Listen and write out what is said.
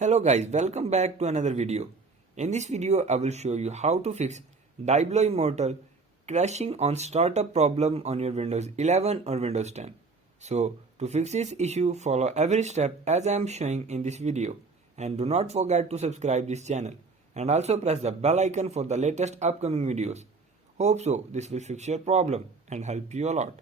Hello guys, welcome back to another video. In this video I will show you how to fix Diablo Immortal crashing on startup problem on your Windows 11 or Windows 10. So to fix this issue, follow every step as I am showing in this video, and do not forget to subscribe this channel and also press the bell icon for the latest upcoming videos. Hope so this will fix your problem and help you a lot.